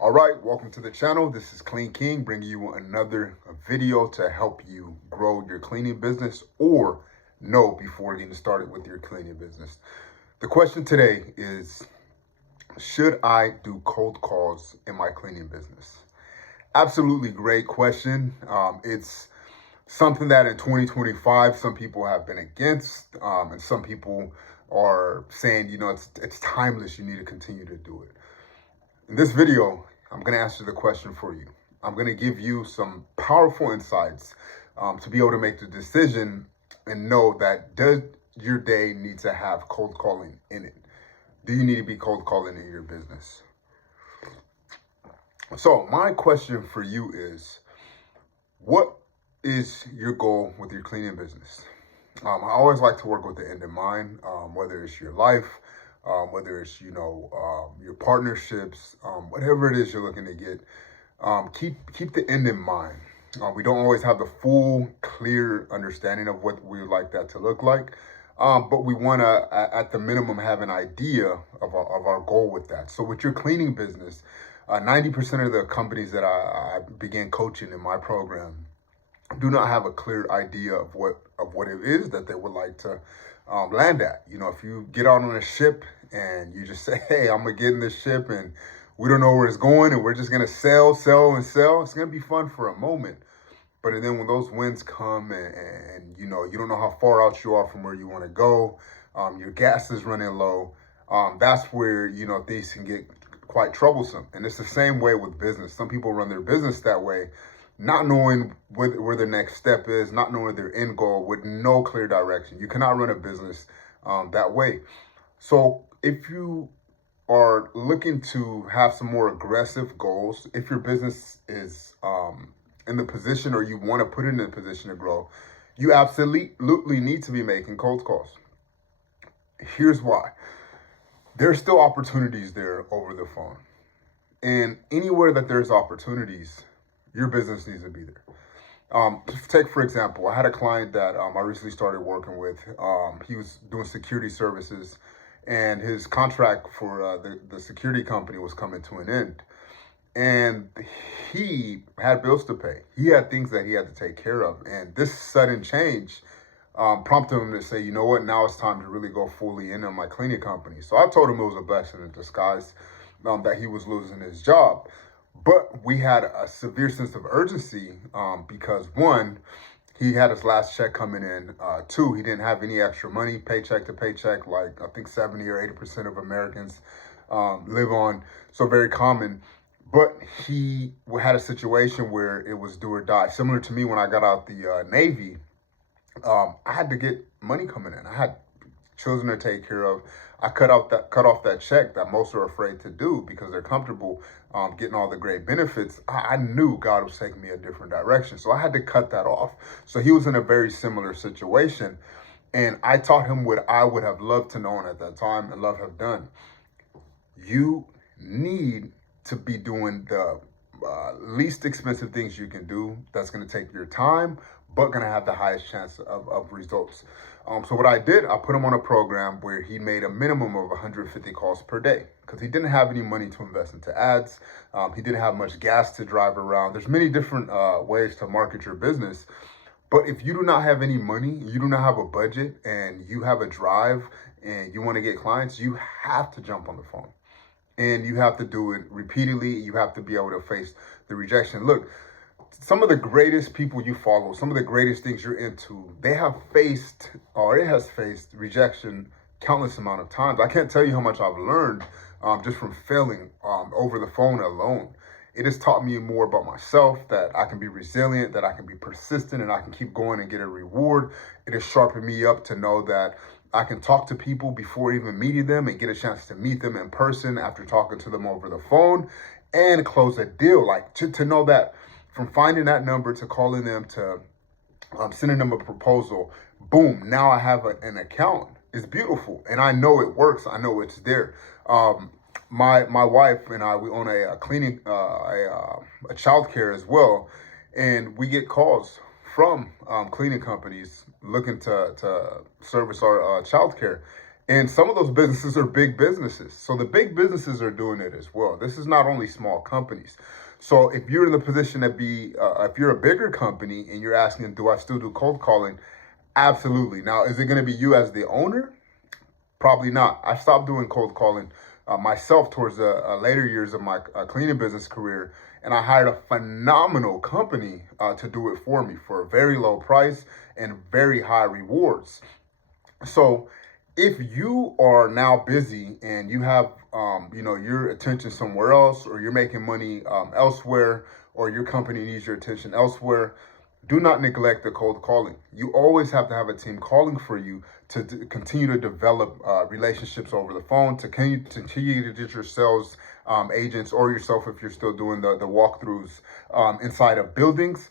All right, welcome to the channel. This is Clean King bringing you another video to help you grow your cleaning business or know before getting started with your cleaning business. The question today is, should I do cold calls in my cleaning business? Absolutely great question. It's something that in 2025, some people have been against, and some people are saying, it's timeless. You need to continue to do it. In this video, I'm going to answer the question for you. I'm going to give you some powerful insights to be able to make the decision and know that does your day need to have cold calling in it? Do you need to be cold calling in your business? So my question for you is, what is your goal with your cleaning business? I always like to work with the end in mind, whether it's your life, whether it's, your partnerships, whatever it is you're looking to get, keep the end in mind. We don't always have the full, clear understanding of what we would like that to look like. But we want to, at the minimum, have an idea of our goal with that. So with your cleaning business, 90% of the companies that I began coaching in my program do not have a clear idea of what it is that they would like to land at. If you get out on a ship and you just say, hey, I'm gonna get in this ship and we don't know where it's going and we're just gonna sell, it's gonna be fun for a moment. But then when those winds come and you don't know how far out you are from where you want to go, your gas is running low, that's where things can get quite troublesome. And it's the same way with business. Some people run their business that way, not knowing where their next step is, not knowing their end goal, with no clear direction. You cannot run a business that way. So if you are looking to have some more aggressive goals, if your business is in the position, or you want to put it in a position to grow, you absolutely need to be making cold calls. Here's why. There's still opportunities there over the phone. And anywhere that there's opportunities, your business needs to be there. Take, for example, I had a client that I recently started working with. He was doing security services, and his contract for the security company was coming to an end. And he had bills to pay. He had things that he had to take care of. And this sudden change prompted him to say, you know what, now it's time to really go fully in on my cleaning company. So I told him it was a blessing in disguise that he was losing his job. But we had a severe sense of urgency because, one, he had his last check coming in. Two, he didn't have any extra money, paycheck to paycheck, like I think 70 or 80% of Americans live on. So very common. But he had a situation where it was do or die. Similar to me when I got out the Navy, I had to get money coming in. I had children to take care of. I cut off that check that most are afraid to do because they're comfortable getting all the great benefits. I knew God was taking me a different direction, so I had to cut that off. So he was in a very similar situation, and I taught him what I would have loved to know at that time and love have done. You need to be doing the least expensive things you can do that's going to take your time, but going to have the highest chance of results. So what I did, I put him on a program where he made a minimum of 150 calls per day because he didn't have any money to invest into ads. He didn't have much gas to drive around. There's many different ways to market your business. But if you do not have any money, you do not have a budget, and you have a drive and you want to get clients, you have to jump on the phone. And you have to do it repeatedly. You have to be able to face the rejection. Look, some of the greatest people you follow, some of the greatest things you're into, they have faced, or it has faced, rejection countless amount of times. I can't tell you how much I've learned just from failing over the phone alone. It has taught me more about myself, that I can be resilient, that I can be persistent, and I can keep going and get a reward. It has sharpened me up to know that I can talk to people before even meeting them and get a chance to meet them in person after talking to them over the phone and close a deal. Like to know that from finding that number to calling them to sending them a proposal, boom, now I have an account. It's beautiful. And I know it works. I know it's there. My wife and I, we own a cleaning, a childcare as well. And we get calls from cleaning companies looking to service our childcare. And some of those businesses are big businesses. So the big businesses are doing it as well. This is not only small companies. So if you're in the position to be, if you're a bigger company and you're asking, do I still do cold calling? Absolutely. Now, is it going to be you as the owner? Probably not. I stopped doing cold calling myself towards the later years of my cleaning business career, and I hired a phenomenal company to do it for me for a very low price and very high rewards. So if you are now busy and you have your attention somewhere else, or you're making money elsewhere, or your company needs your attention elsewhere, do not neglect the cold calling. You always have to have a team calling for you to continue to develop relationships over the phone, to continue to get your sales agents, or yourself if you're still doing the walkthroughs inside of buildings,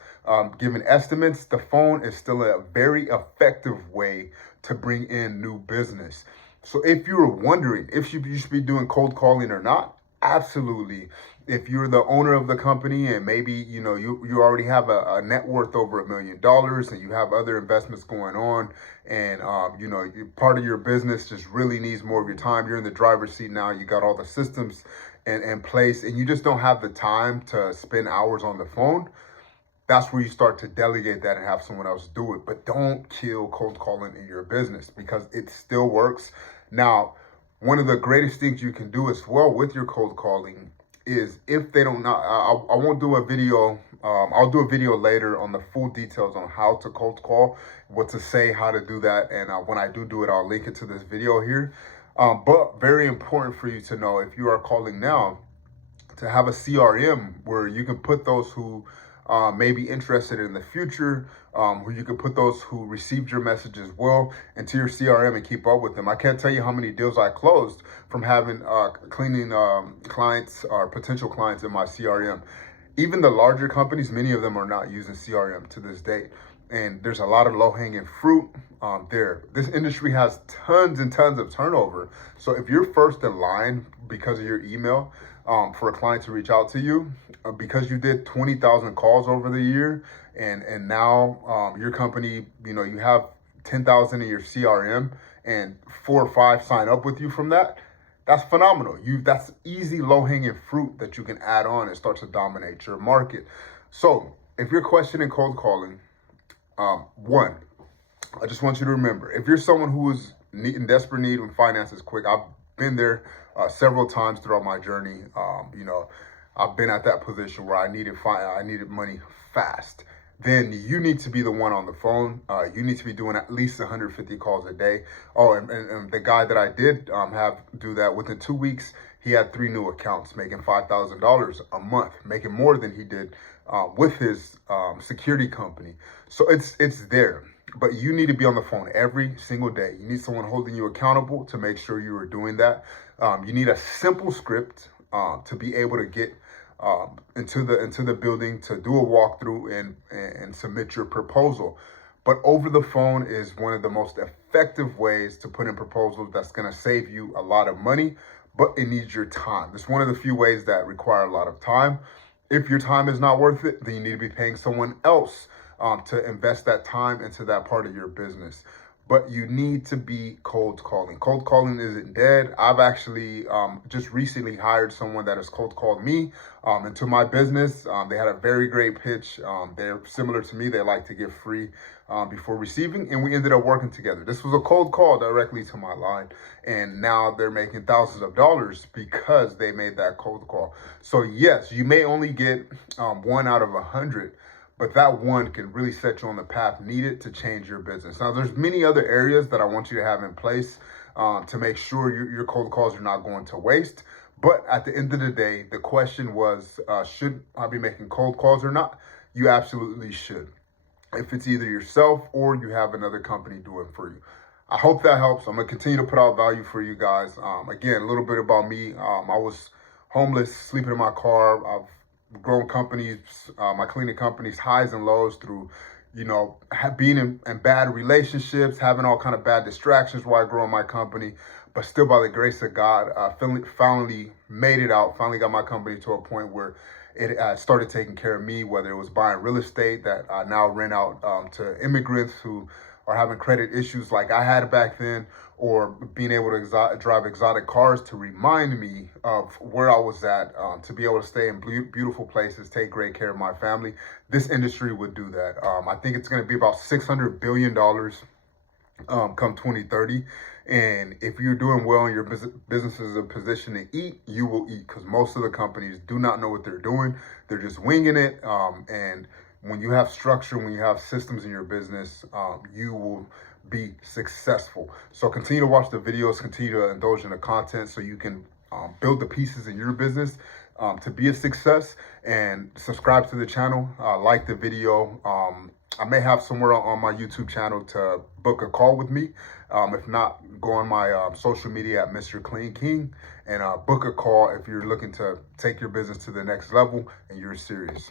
giving estimates. The phone is still a very effective way to bring in new business. So if you're wondering if you should be doing cold calling or not, absolutely. If you're the owner of the company and maybe you already have a net worth over $1 million and you have other investments going on, and part of your business just really needs more of your time. You're in the driver's seat now. You got all the systems in place, and you just don't have the time to spend hours on the phone. That's where you start to delegate that and have someone else do it. But don't kill cold calling in your business, because it still works. Now, one of the greatest things you can do as well with your cold calling is, if they don't know, I won't do a video. I'll do a video later on the full details on how to cold call, what to say, how to do that. And when I do it, I'll link it to this video here. But very important for you to know, if you are calling now, to have a CRM where you can put those who may be interested in the future, where you can put those who received your message as well into your CRM and keep up with them. I can't tell you how many deals I closed from having cleaning clients or potential clients in my CRM. Even the larger companies, many of them are not using CRM to this day. And there's a lot of low-hanging fruit there. This industry has tons and tons of turnover. So if you're first in line because of your email, for a client to reach out to you, because you did 20,000 calls over the year, and now your company, you have 10,000 in your CRM, and 4 or 5 sign up with you from that. That's phenomenal. That's easy low-hanging fruit that you can add on and start to dominate your market. So if you're questioning cold calling, one, I just want you to remember, if you're someone who is in desperate need when finances quick, I've been there several times throughout my journey. I've been at that position where I needed money fast. Then you need to be the one on the phone. You need to be doing at least 150 calls a day. Oh, and the guy that I did have do that, within 2 weeks, he had 3 new accounts, making $5,000 a month, making more than he did with his security company. So it's there. But you need to be on the phone every single day. You need someone holding you accountable to make sure you are doing that. You need a simple script to be able to get into the building, to do a walkthrough and submit your proposal. But over the phone is one of the most effective ways to put in proposals that's going to save you a lot of money, but it needs your time. It's one of the few ways that require a lot of time. If your time is not worth it, then you need to be paying someone else to invest that time into that part of your business. But you need to be cold calling. Cold calling isn't dead. I've actually just recently hired someone that has cold called me into my business. They had a very great pitch. They're similar to me. They like to give free before receiving, and we ended up working together. This was a cold call directly to my line, and now they're making thousands of dollars because they made that cold call. So yes, you may only get 1 out of 100, but that one can really set you on the path needed to change your business. Now, there's many other areas that I want you to have in place to make sure your cold calls are not going to waste. But at the end of the day, the question was, should I be making cold calls or not? You absolutely should, if it's either yourself or you have another company doing for you. I hope that helps. I'm going to continue to put out value for you guys. Again, a little bit about me. I was homeless, sleeping in my car. I've grown companies, my cleaning companies, highs and lows through, being in bad relationships, having all kind of bad distractions while I grow my company. But still, by the grace of God, I finally made it out, finally got my company to a point where it started taking care of me, whether it was buying real estate that I now rent out to immigrants who or having credit issues like I had back then, or being able to drive exotic cars to remind me of where I was at, to be able to stay in beautiful places, take great care of my family. This industry would do that. I think it's going to be about $600 billion come 2030. And if you're doing well and your business is in a position to eat, you will eat, because most of the companies do not know what they're doing. They're just winging it. And when you have structure, when you have systems in your business, you will be successful. So continue to watch the videos, continue to indulge in the content so you can build the pieces in your business to be a success. And subscribe to the channel, like the video. I may have somewhere on my YouTube channel to book a call with me. If not, go on my social media at Mr. Clean King and book a call if you're looking to take your business to the next level and you're serious.